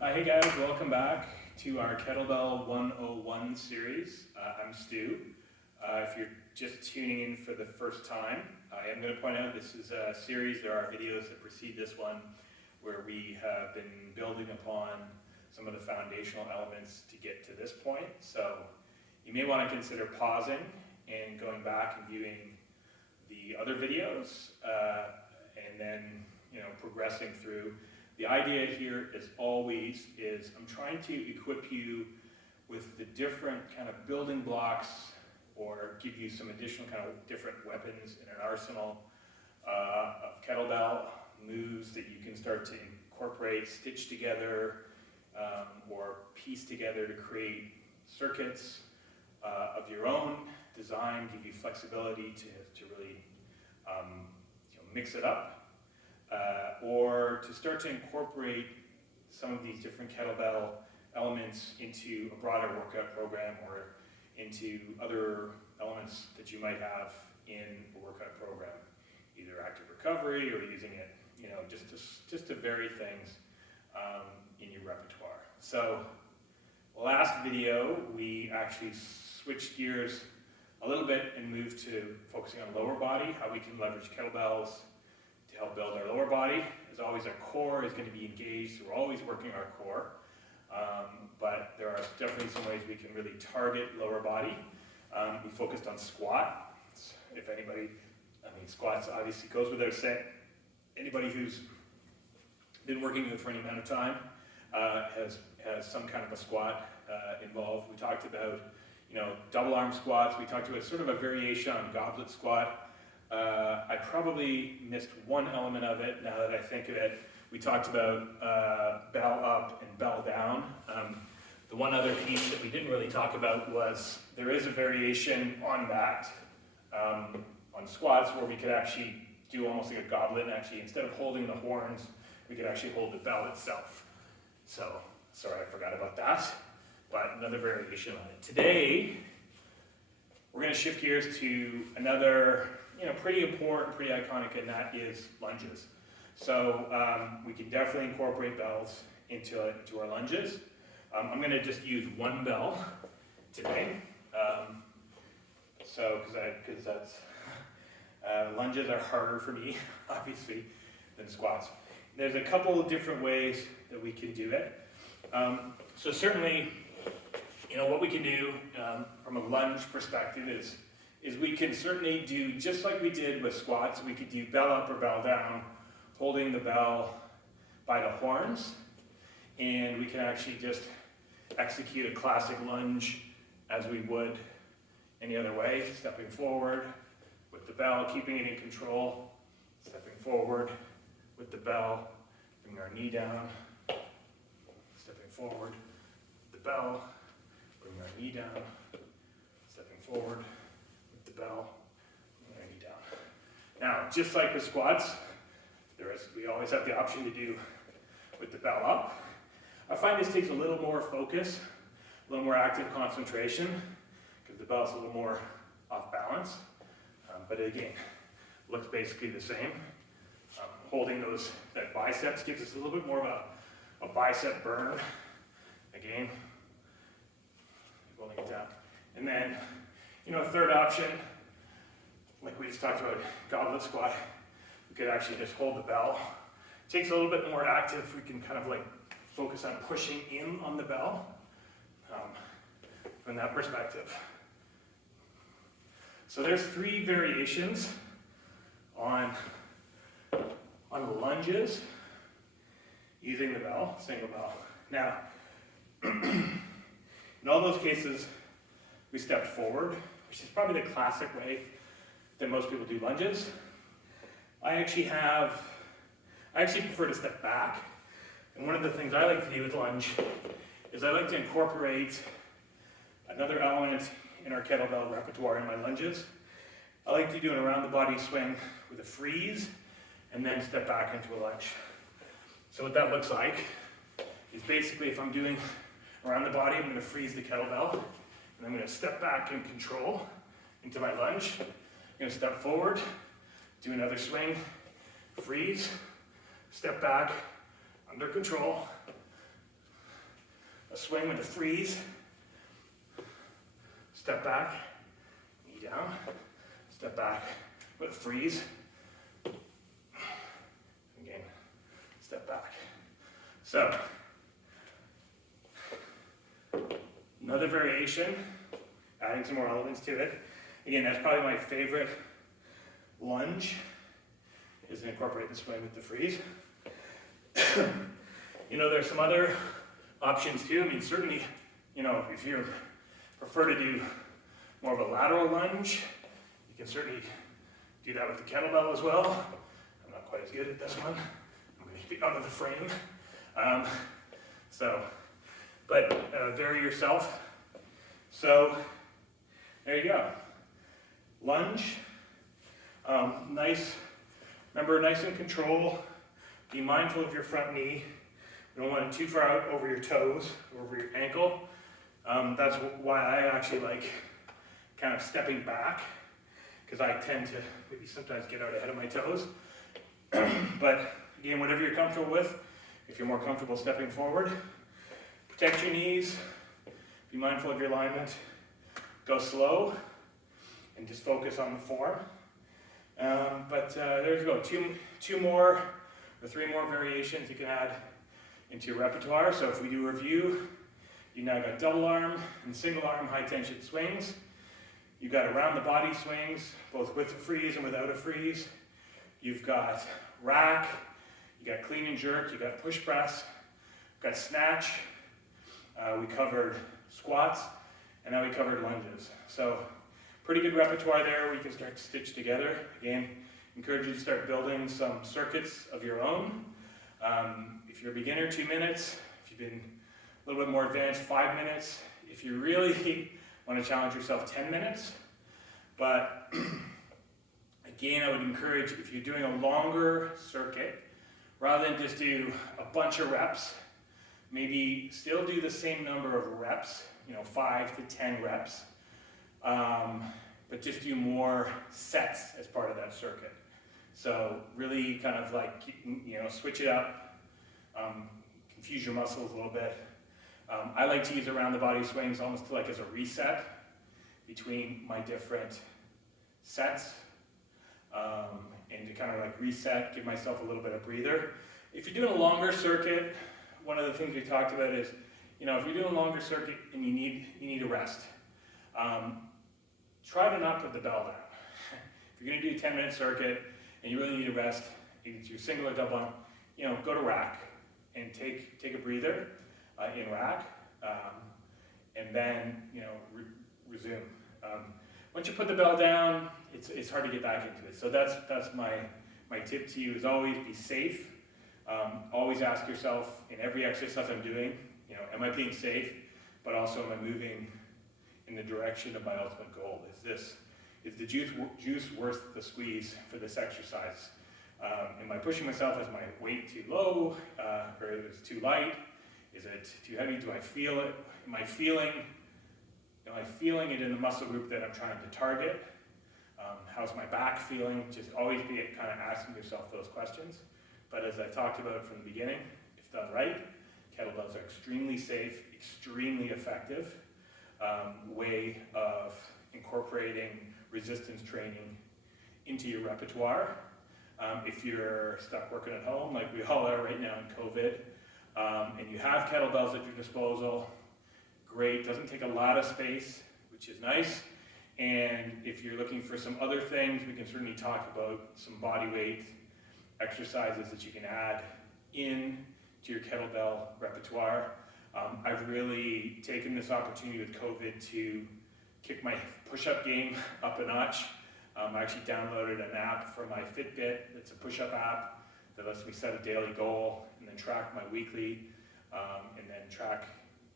Hey guys, welcome back to our Kettlebell 101 series. I'm Stu. If you're just tuning in for the first time, I am going to point out this is a series. There are videos that precede this one where we have been building upon some of the foundational elements to get to this point. So you may want to consider pausing and going back and viewing the other videos and then progressing through. The idea here is I'm trying to equip you with the different kind of building blocks or give you some additional kind of different weapons in an arsenal of kettlebell moves that you can start to incorporate, stitch together, or piece together to create circuits of your own design, give you flexibility to really mix it up. Or to start to incorporate some of these different kettlebell elements into a broader workout program or into other elements that you might have in a workout program, either active recovery or using it, just to vary things in your repertoire. So last video, we actually switched gears a little bit and moved to focusing on lower body, how we can leverage kettlebells to help build our lower body. As always, our core is going to be engaged, so we're always working our core. But there are definitely some ways we can really target lower body. We focused on squat. If anybody, squats obviously goes without saying. Anybody who's been working with it for any amount of time has some kind of a squat involved. We talked about, double arm squats. We talked about sort of a variation on goblet squat. I probably missed one element of it now that I think of it. We talked about bell up and bell down. The one other piece that we didn't really talk about was there is a variation on that, on squats, where we could actually do almost like a goblet, and actually instead of holding the horns, we could actually hold the bell itself. So, sorry I forgot about that, but another variation on it. Today, we're going to shift gears to another pretty important, pretty iconic, and that is lunges. So we can definitely incorporate bells into our lunges. I'm going to just use one bell today. Because that's lunges are harder for me, obviously, than squats. There's a couple of different ways that we can do it. So certainly, what we can do from a lunge perspective is we can certainly do, just like we did with squats, we could do bell up or bell down, holding the bell by the horns, and we can actually just execute a classic lunge as we would any other way, stepping forward with the bell, keeping it in control, stepping forward with the bell, bring our knee down, stepping forward with the bell, bring our knee down, stepping forward with the bell, bring our knee down. Now, just like with squats, we always have the option to do with the bell up. I find this takes a little more focus, a little more active concentration, because the bell's a little more off balance. But again, looks basically the same. Holding that biceps gives us a little bit more of a bicep burn. Again, holding it down. And then, a third option, like we just talked about, goblet squat. We could actually just hold the bell. It takes a little bit more active. We can kind of focus on pushing in on the bell from that perspective. So there's three variations on lunges using the bell, single bell. Now, in all those cases, we stepped forward, which is probably the classic way that most people do lunges. I actually prefer to step back. And one of the things I like to do with lunge is I like to incorporate another element in our kettlebell repertoire in my lunges. I like to do an around the body swing with a freeze and then step back into a lunge. So what that looks like is basically if I'm doing around the body, I'm going to freeze the kettlebell and I'm going to step back in control into my lunge. I'm going to step forward, do another swing, freeze, step back, under control, a swing with a freeze. Step back, knee down, step back with a freeze. Again, step back. So, another variation, adding some more elements to it. Again, that's probably my favorite lunge, is to incorporate the swing with the freeze. You know, there's some other options too. I mean, certainly, you know, if you prefer to do more of a lateral lunge, you can certainly do that with the kettlebell as well. I'm not quite as good at this one. I'm going to be out of the frame. But vary yourself. So there you go. Lunge. Remember, nice and control. Be mindful of your front knee. You don't want it too far out over your toes, or over your ankle. That's why I actually like kind of stepping back, because I tend to maybe sometimes get out ahead of my toes. But again, whatever you're comfortable with, if you're more comfortable stepping forward, protect your knees, be mindful of your alignment, go slow, and just focus on the form. There you go, two more or three more variations you can add into your repertoire. So if we do a review, you now got double arm and single arm high tension swings. You've got around the body swings, both with a freeze and without a freeze. You've got rack, you got clean and jerk, you got push press, got snatch. We covered squats, and now we covered lunges. So pretty good repertoire there we can start to stitch together. Again, encourage you to start building some circuits of your own. If you're a beginner, 2 minutes. If you've been a little bit more advanced, 5 minutes. If you really want to challenge yourself, 10 minutes. But again, I would encourage, if you're doing a longer circuit, rather than just do a bunch of reps, maybe still do the same number of reps, 5 to 10 reps, but just do more sets as part of that circuit. So really kind of like, switch it up, confuse your muscles a little bit. I like to use around the body swings almost like as a reset between my different sets, and to kind of like reset, give myself a little bit of breather. If you're doing a longer circuit, one of the things we talked about is, if you're doing a longer circuit and you need a rest, try to not put the bell down. If you're going to do a 10-minute circuit and you really need a rest, it's your single or double arm, go to rack and take a breather in rack, and then resume. Once you put the bell down, it's hard to get back into it. So that's my tip to you, is always be safe. Always ask yourself in every exercise I'm doing, am I being safe, but also am I moving in the direction of my ultimate goal? Is the juice worth the squeeze for this exercise? Am I pushing myself? Is my weight too low, or is it too light? Is it too heavy? Do I feel it? Am I feeling it in the muscle group that I'm trying to target? How's my back feeling? Just always be kind of asking yourself those questions. But as I talked about from the beginning, if done right, kettlebells are extremely safe, extremely effective way of incorporating resistance training into your repertoire. If you're stuck working at home, like we all are right now in COVID, and you have kettlebells at your disposal, great. Doesn't take a lot of space, which is nice. And if you're looking for some other things, we can certainly talk about some body weight exercises that you can add in to your kettlebell repertoire. I've really taken this opportunity with COVID to kick my push-up game up a notch. I actually downloaded an app for my Fitbit. It's a push-up app that lets me set a daily goal and then track my weekly, and then track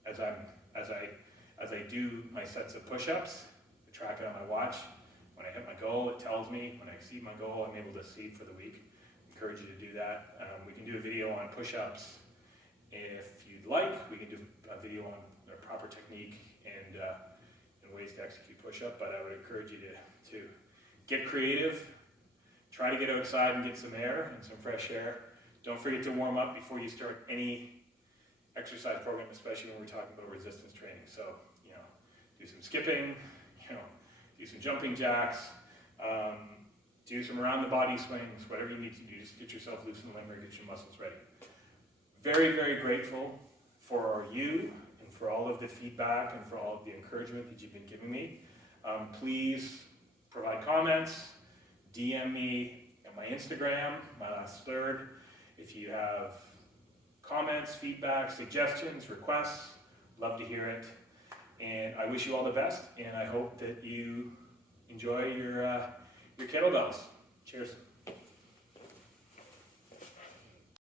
as I do my sets of push-ups. I track it on my watch. When I hit my goal, it tells me. When I exceed my goal, I'm able to see it for the week. Encourage you to do that. We can do a video on push-ups if you'd like. We can do a video on the proper technique and ways to execute push-up, but I would encourage you to get creative. Try to get outside and get some air and some fresh air. Don't forget to warm up before you start any exercise program, especially when we're talking about resistance training. So, do some skipping, do some jumping jacks, do some around the body swings, whatever you need to do, just get yourself loose in the limb or get your muscles ready. Very, very grateful for you and for all of the feedback and for all of the encouragement that you've been giving me. Please provide comments, DM me at my Instagram, my last third. If you have comments, feedback, suggestions, requests, love to hear it. And I wish you all the best, and I hope that you enjoy your kettlebells. Cheers.